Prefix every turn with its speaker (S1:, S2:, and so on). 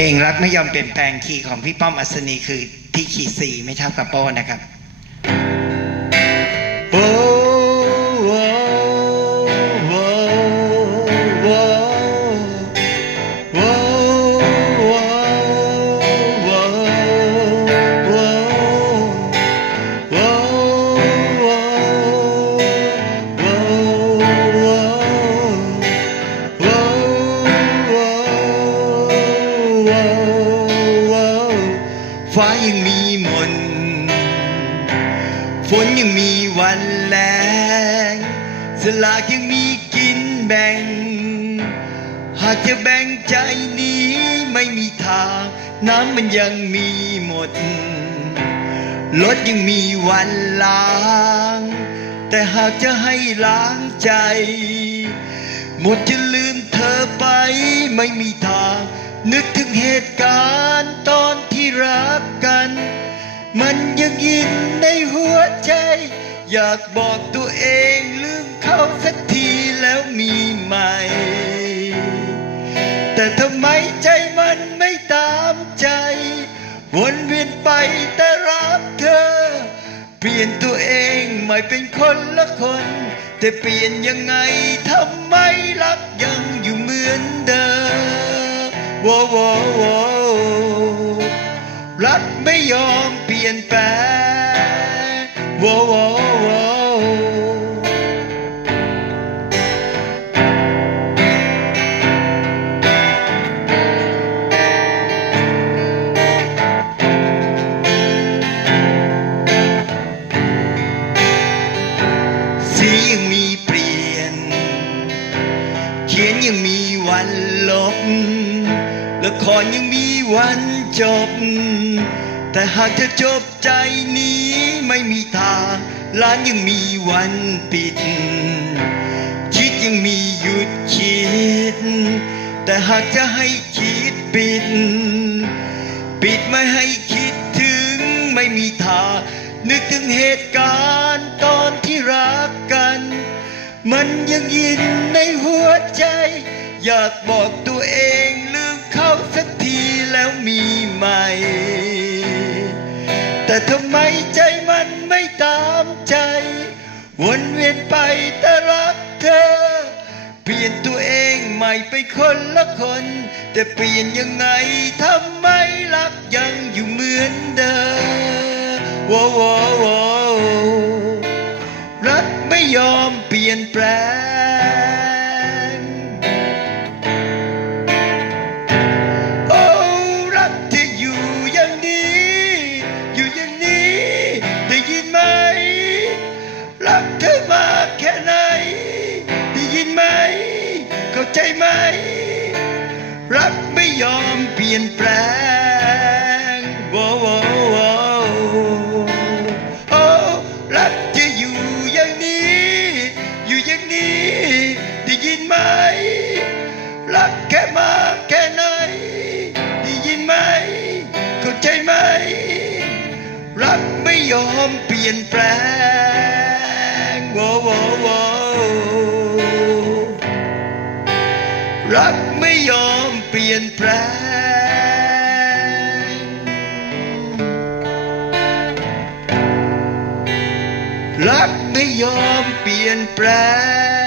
S1: เองรักไม่ยอมเปลี่ยนแปลงคีย์ของพี่ป้อมอัศนีคือที่คีย์สี่ไม่เท่ากับโป้นะครับ ฟ้ายังมีมน ฝนยังมีวันแรงสลากยังมีกินแบ่ง หากจะแบ่งใจนี้ไม่มีทาง น้ำมันยังมีหมด รถยังมีวันล้าง แต่หากจะให้ล้างใจ หมดจะลืมเธอไปไม่มีทาง นึกถึงเหตุการณ์ตอนที่รักกัน มันยังยินในหัวใจ อยากบอกตัวเองลืมเขาสักทีแล้วมีใหม่ แต่ทำไมใจมันไม่ตามใจ วนเวียนไปแต่รักเธอ เปลี่ยนตัวเองไม่เป็นคนละคน แต่เปลี่ยนยังไงทำไมรักยังอยู่เหมือนเดิม โว้โว้โว้รักไม่ยอมเปลี่ยนแปลงโว้โว้ ครยังมีวันจบ แต่หากจะจบใจนี้ไม่มีทางร้านยังมีวันปิด คิดยังมีหยุดคิด แต่หากจะให้คิดปิด ปิดไม่ให้คิดถึงไม่มีทางนึกถึงเหตุการณ์ตอนที่รักกัน มันยังยินในหัวใจ อยากบอกตัวเอง ทำไมใจมันไม่ตามใจ วนเวียนไปแต่รักเธอ เปลี่ยนตัวเองใหม่ไปคนละคน แต่เปลี่ยนยังไงทำไมรักยังอยู่เหมือนเดิมโว้โว้โว้รักไม่ยอมเปลี่ยนแปลง ใจไหม รักไม่ยอมเปลี่ยนแปลงโว้โว้โอ้รักจะอยู่อย่างนี้ อยู่อย่างนี้ ได้ยินไหม รักแค่มาแค่ไหน ได้ยินไหม เข้าใจไหม รักไม่ยอมเปลี่ยนแปลงโว้โว้โว้ รักไม่ยอมเปลี่ยนแปลง รักไม่ยอมเปลี่ยนแปลง